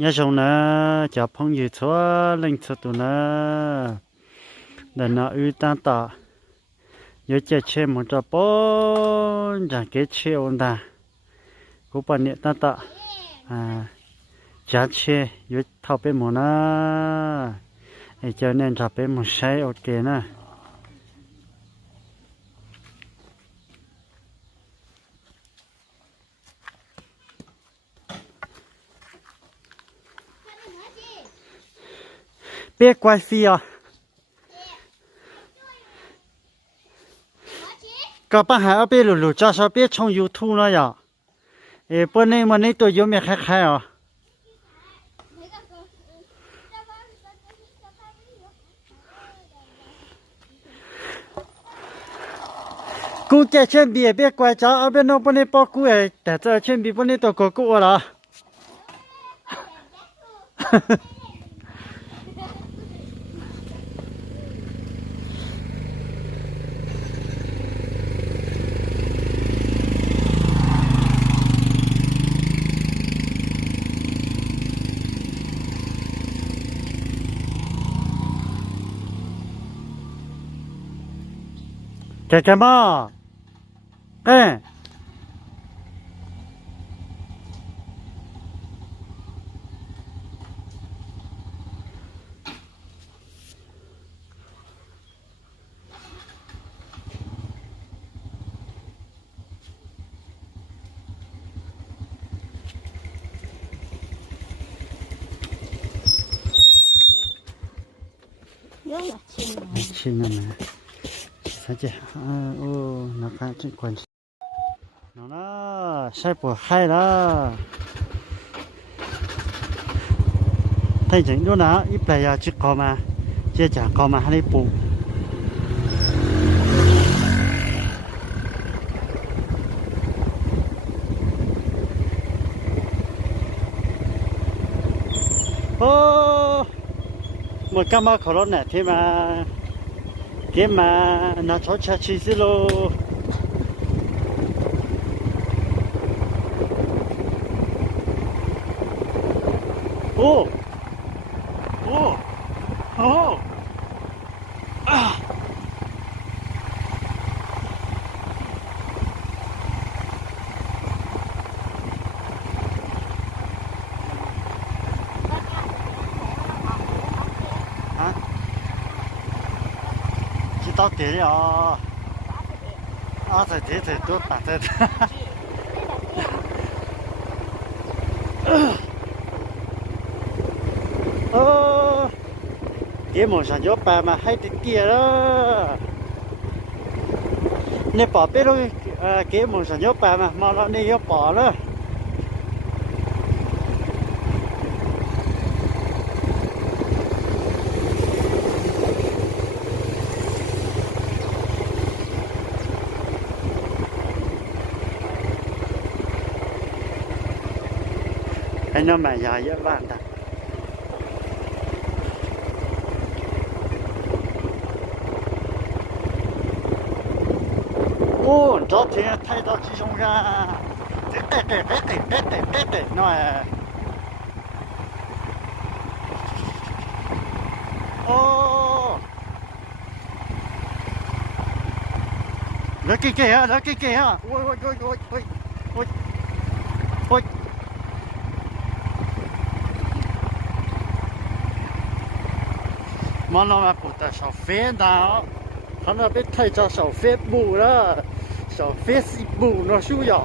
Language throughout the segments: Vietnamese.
nhớ xong nè chả phong gì xóa lên số tụ nè để nó ưu tan tạ nhớ chơi chơi một trò bốn chẳng cái chơi ổn ta cũng bạn nhẹ tan tạ chả chơi nhớ thao bên một nè để cho nên thao bên một sai ok nè biết quay phi à các bạn hãy biết lù lù cho sao biết trong YouTube nữa ya bữa nay mà nay tôi dùng miệng khai khai à cô chơi trên bìa biết quay cháu ở bên nó bữa nay bao cú ấy để cho trên bìa bữa nay tôi có cú rồi cái mà ê xin nè sao chứ ô nó khai trên quần nó sai bộ hay đó thấy chừng đó nó ít bây giờ chỉ có mà chỉ chả có mà hai bộ ô một cái mà khó lắm nè thế mà cái mà nó cho cha chi xí lô ô ô ô à hả chỉ tao tiền à à thì tôi bắt thế cái món sản xuất bà mà hay cái kia đó nên bỏ biết rồi cái món sản xuất bà mà nó nên bỏ đó anh nó mà dài với bạn ta ô đó thì thay đó chỉ trong ra tết nó ô nó cái kia ôi mà nó mà bút ta sao phê đó hắn nó biết thay cho sao phê bù đó sao phê xí bù nó xu nhỏ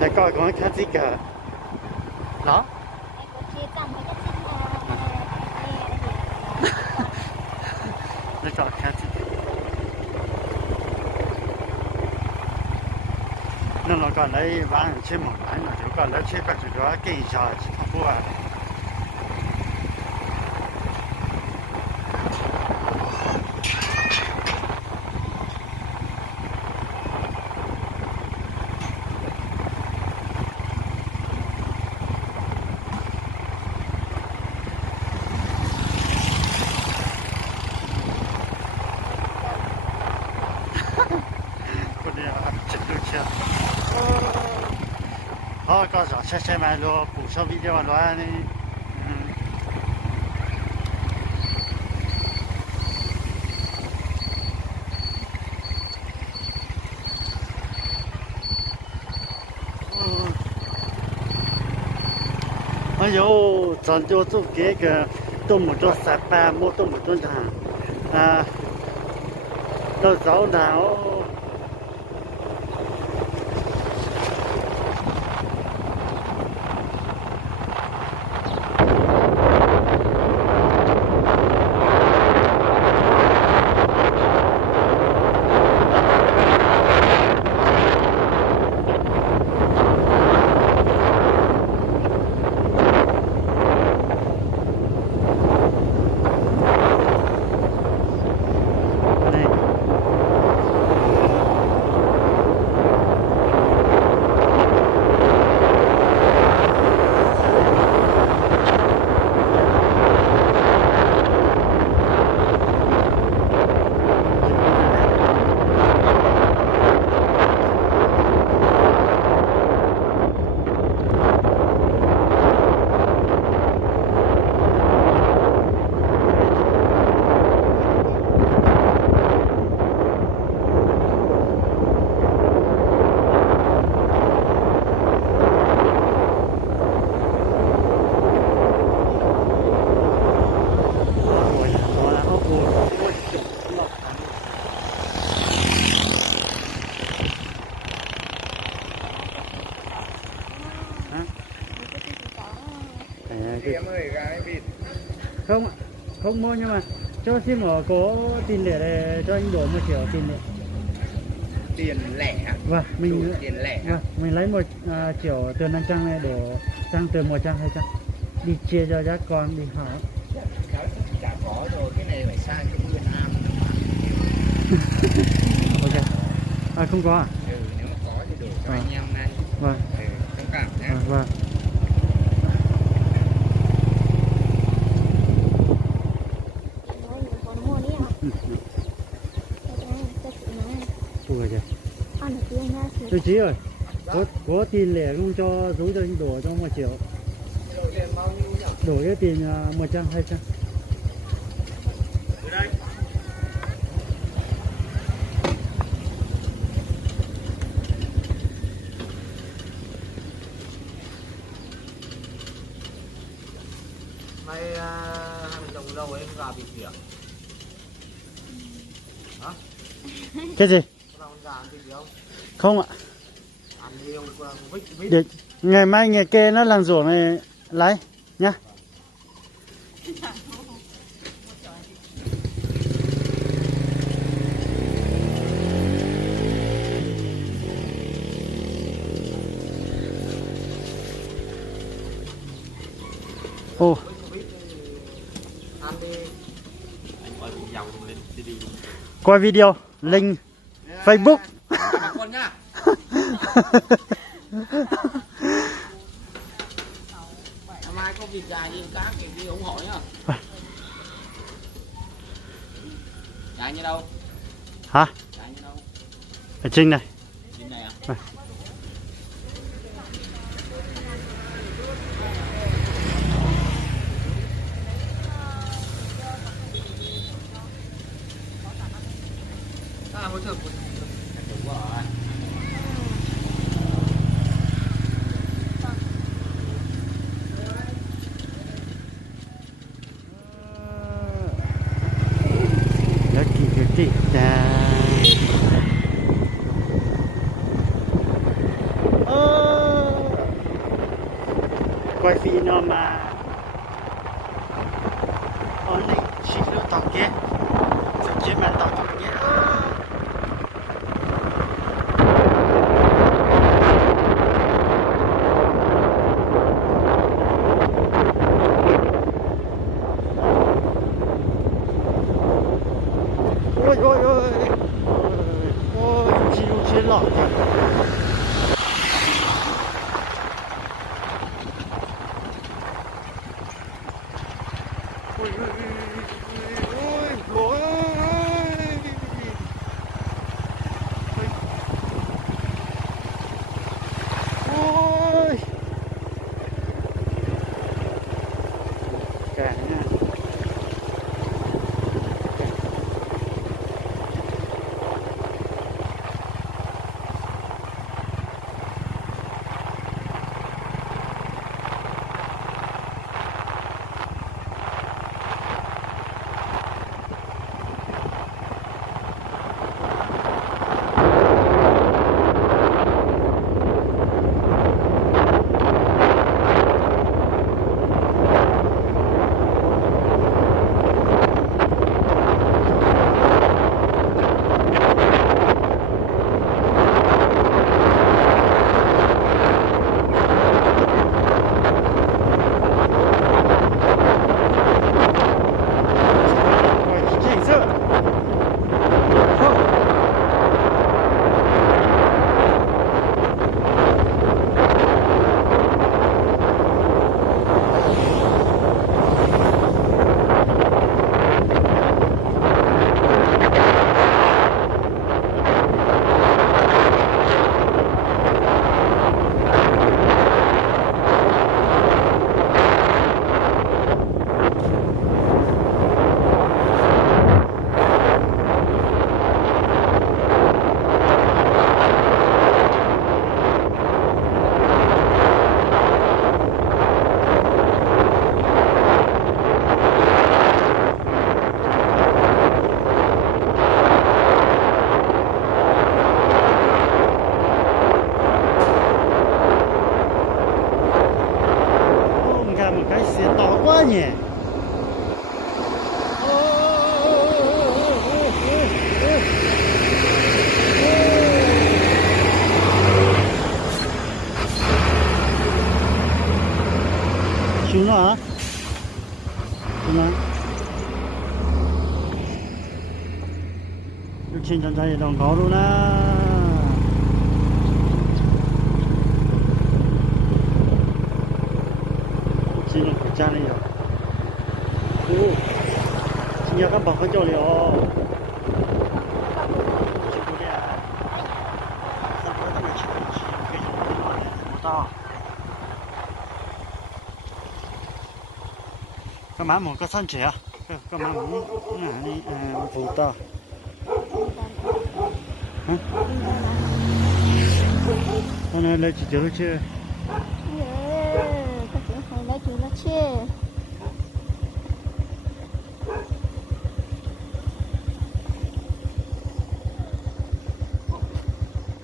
để coi có cái gì cả đó để coi cái gì nó còn lấy bán trên một cái nó chỉ còn lấy trên cái chủ đó kinh doanh chỉ không mua có rõ xe mà lo phụ sau video mà lo này bây giờ chọn cho chỗ cái tôm một chỗ sạp ba mua tôm một chỗ hàng tôi giấu nào không không mua nhưng mà cho xin ở có tiền để cho anh đổ 1 triệu tiền để tiền lẻ à? Vâng mình tiền lẻ vâng, mình lấy 1 triệu từ 500 này đổ sang từ 100 200 đi chia cho các con đi hỏi chả có rồi cái này phải sang chỗ Việt Nam ok không có à? Nếu mà có thì đổ cho anh em này vâng thông cảm nhé vâng tôi chí rồi có tiền lẻ không cho dối cho anh đổ cho 1 triệu đổ cái tiền 100 200 May đồng lâu em gà bị gì ạ? Hả? Cái gì? Gà bị gì không? Không ạ. Ăn nhiều vít. Được. Ngày mai ngày kia nó làm ruộng này lấy nhá. Ồ. Quay video link Facebook. Con nhá. Mai có vịt gà gì cá kiểu gì ủng hộ nhá. Gà như đâu? Hả? Gà như đâu? Ở trên này. Trên này à? Hỗ trợ đúng rồi. Lucky quay phim nó mà ở đây chỉ là tàu kia chỉ mà tàu kia ôi chịu chết lọt rồi. Ôi cả nha. Một cái xe to quá nhỉ. Xuống rồi hả? Xuống rồi. Được trên chân dây đồng có luôn á. Xin lỗi cha này rồi. Ô, xin nhớ các bạn có cho liệu. Cái má một cái sân trẻ, cái má một cái này phụ ta. Hả? Hôm nay lấy chỉ chơi chưa? Lấy chú nó chê.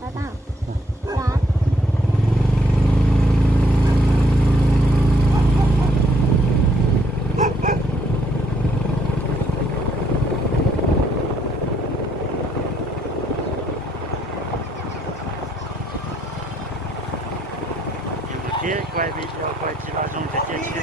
Đó tao. Đó. Quay video quay chỉ là trong cái kia.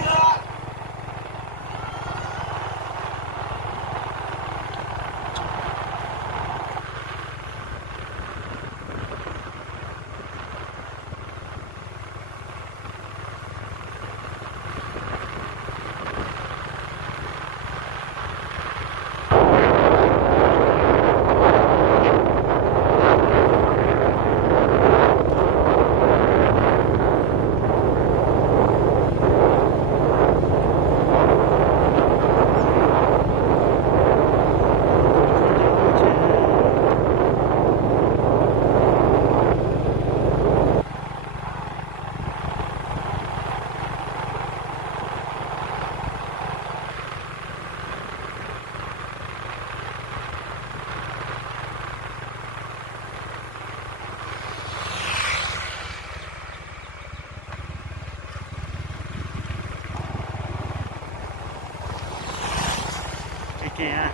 Kìa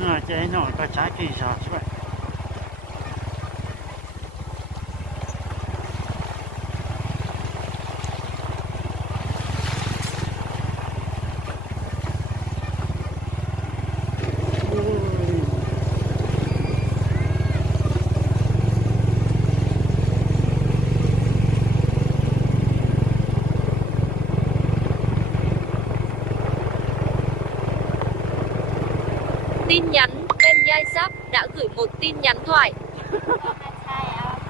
nó chơi nó có trái kỳ sao chứ vậy. Tin nhắn, tên Nhai Sắp đã gửi một tin nhắn thoại.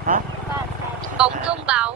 Hả? Bóng thông báo.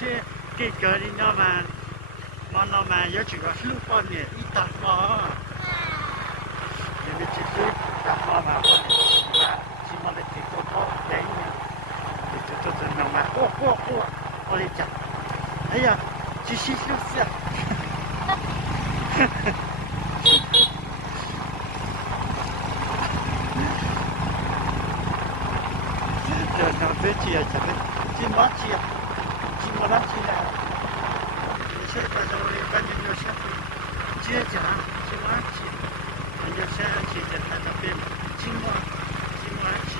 Che cái cờ đi nó mà giờ chỉ có lúc con này ít tạt vào thì mình chỉ cứ tạt vào mà con này chỉ mà để cái con đấy nha thì tôi nằm mà ô đi chặt ấy à chỉ lúc xưa giờ nó tới chia chặt chỉ mất chia我来接了，现在这里感觉有些接讲，今晚接，人家现在接在那边，今晚接。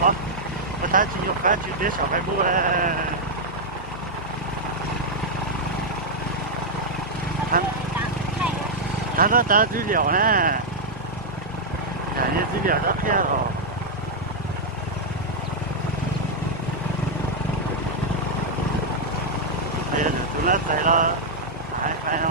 好，我抬起有看去点小白布嘞，他说打资料呢。人家资料都骗了，哎呀，都那在了，还哦。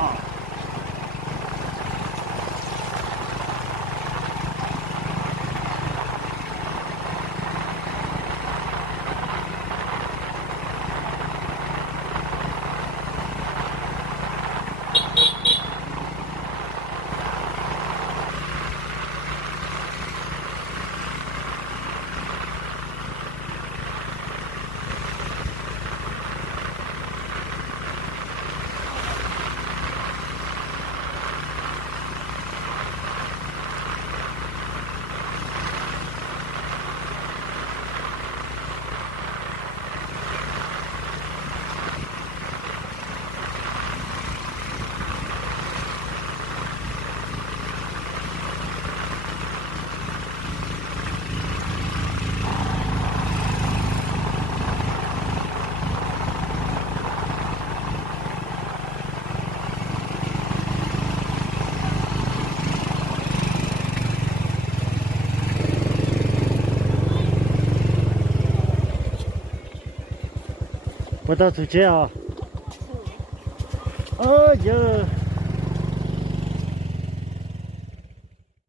我到处去啊！哦哟。